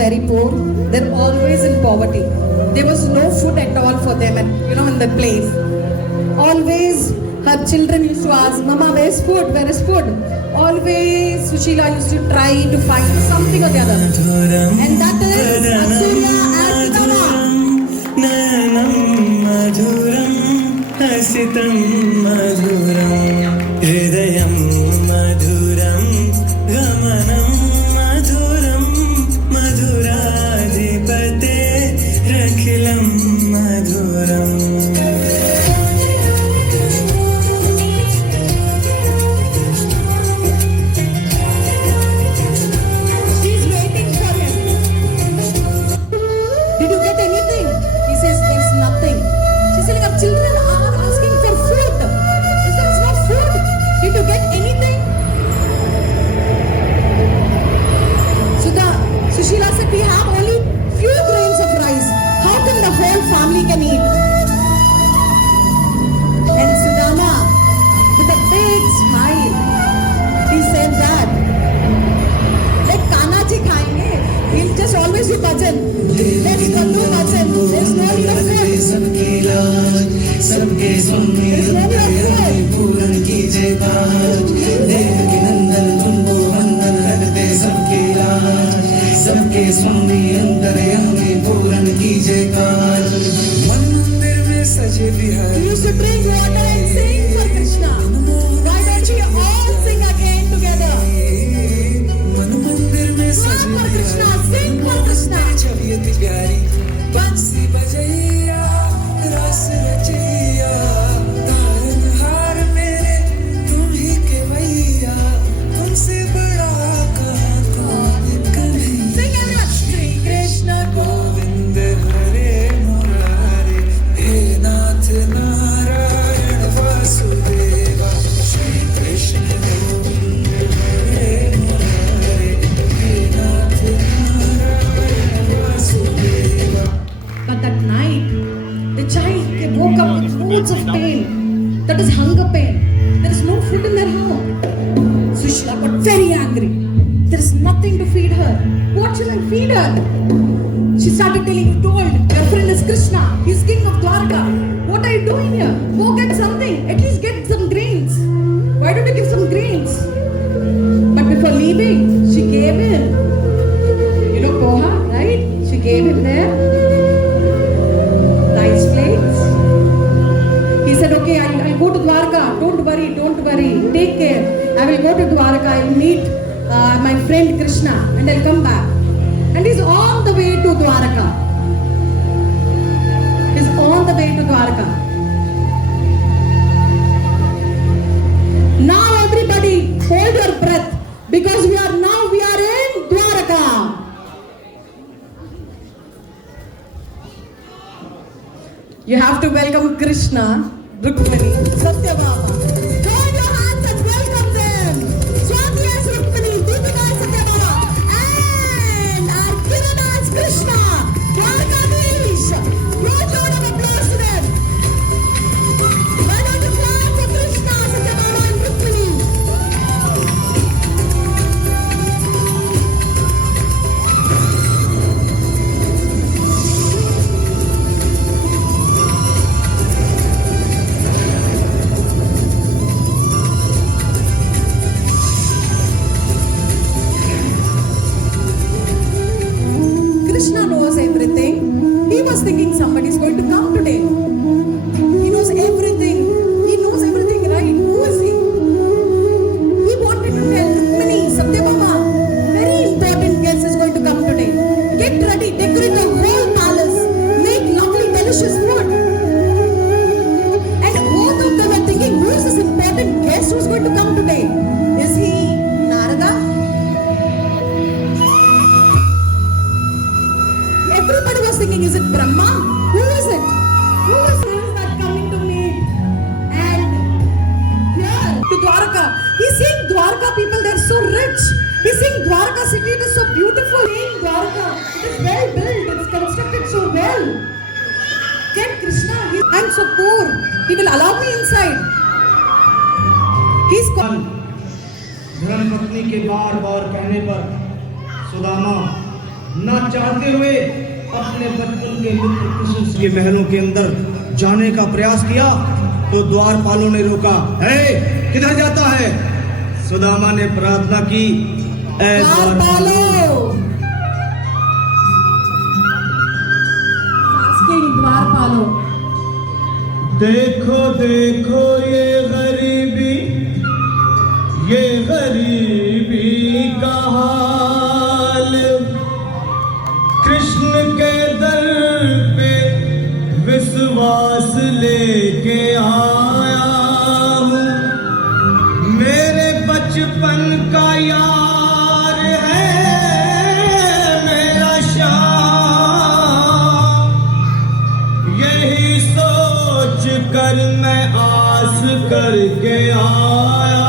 very poor. They're always in poverty. There was no food at all for them, and in the place. Always her children used to ask, "Mama, where's food? Where is food?" Always Sushila used to try to find something or the other, and that is Asurya and Dava. Nanam madhuram hasitam madhuram hridayam madhuram gamanam madhuram madhuradhipate rakhilam madhuram. Children are asking for food. Is there no food? Did you get anything? Sushila said, we have only few grains of rice. How can the whole family can eat? And Sudama, with a big smile, he said that, let Kanaji khayenge. He'll just always do bhajan. Let's go do bhajan. There's no need of food. सबके स्वामी पूर्ण कीजिए काज देव के नंदन तुमको वंदन रखते सबके लाज सबके स्वामी अंतर हमें पूर्ण कीजिए काज मन मंदिर में सजे Bihar You should drink water and sing for Krishna. Why don't we all sing again together? मन मंदिर में सजे for Krishna, sing for Krishna. छवियत प्यारी बंसी बजैया रस रचिया तारनहार मेरे तुम ही के भैया तुमसे बड़ा कौन Sing everyone. Sri Krishna Govind हरे मुरारे हे नाथ नारायण वासुदेवा श्री कृष्ण गोविंद हरे मुरारे हे नाथ Narayan Vasudeva. But that night, the child woke up with loads of pain. That is hunger pain. There is no food in their home. Sushila got very angry. There is nothing to feed her. What shall I feed her? She started telling, you told your friend is Krishna. He's king of Dwarka. What are you doing here? Go get something. At least get some grains. Why don't you give some grains? But before leaving, she gave him, poha, right? She gave him there rice flakes. He said, okay, I'll go to Dwarka. Don't worry. Take care. I will go to Dwarka. I'll meet my friend Krishna and I'll come back. And he's on the way to Dwarka. Now everybody, hold your breath because we are in Dwarka. You have to welcome Krishna, Rukmani, Satyabhama. Join your hands and welcome them. Swati as Rukmani, Deepika as Satyabhama, and our Kiran as Krishna, Dwarkadish. Huge round of applause to them. Why don't you clap for Krishna, Satyabhama and Rukmani? Krishna knows everything. He was thinking somebody is going to come today. He knows everything. He knows everything, right? Who is he? He wanted to tell Rukmini, Satyabhama, very important guest is going to come today. Get ready, decorate the whole palace, make lovely, delicious food. And both of them were thinking, who is this important guest who is going to come today? Is he Narada? Everybody was thinking, is it Brahma? Who is it? Who is that coming to me? And here to Dwarka. He's saying Dwarka people, they're so rich. He's saying Dwarka city, it is so beautiful. Saying Dwarka, it is well built, it is constructed so well. Get Krishna, I'm so poor. He will allow me inside. He's धर्मपत्नी के बार बार कहने पर सुदामा ना चाहते हुए अपने बचपन के मित्र कृष्ण के महलों के अंदर जाने का प्रयास किया तो द्वारपालों ने रोका। है किधर जाता है? सुदामा ने प्रार्थना की, ऐ द्वारपालो, द्वारपालो, देखो देखो ये गरीबी का हाल, कृष्ण के दर पे विश्वास लेके आया हूँ, मेरे बचपन का यार है मेरा श्याम, यही सोच कर मैं आस करके आया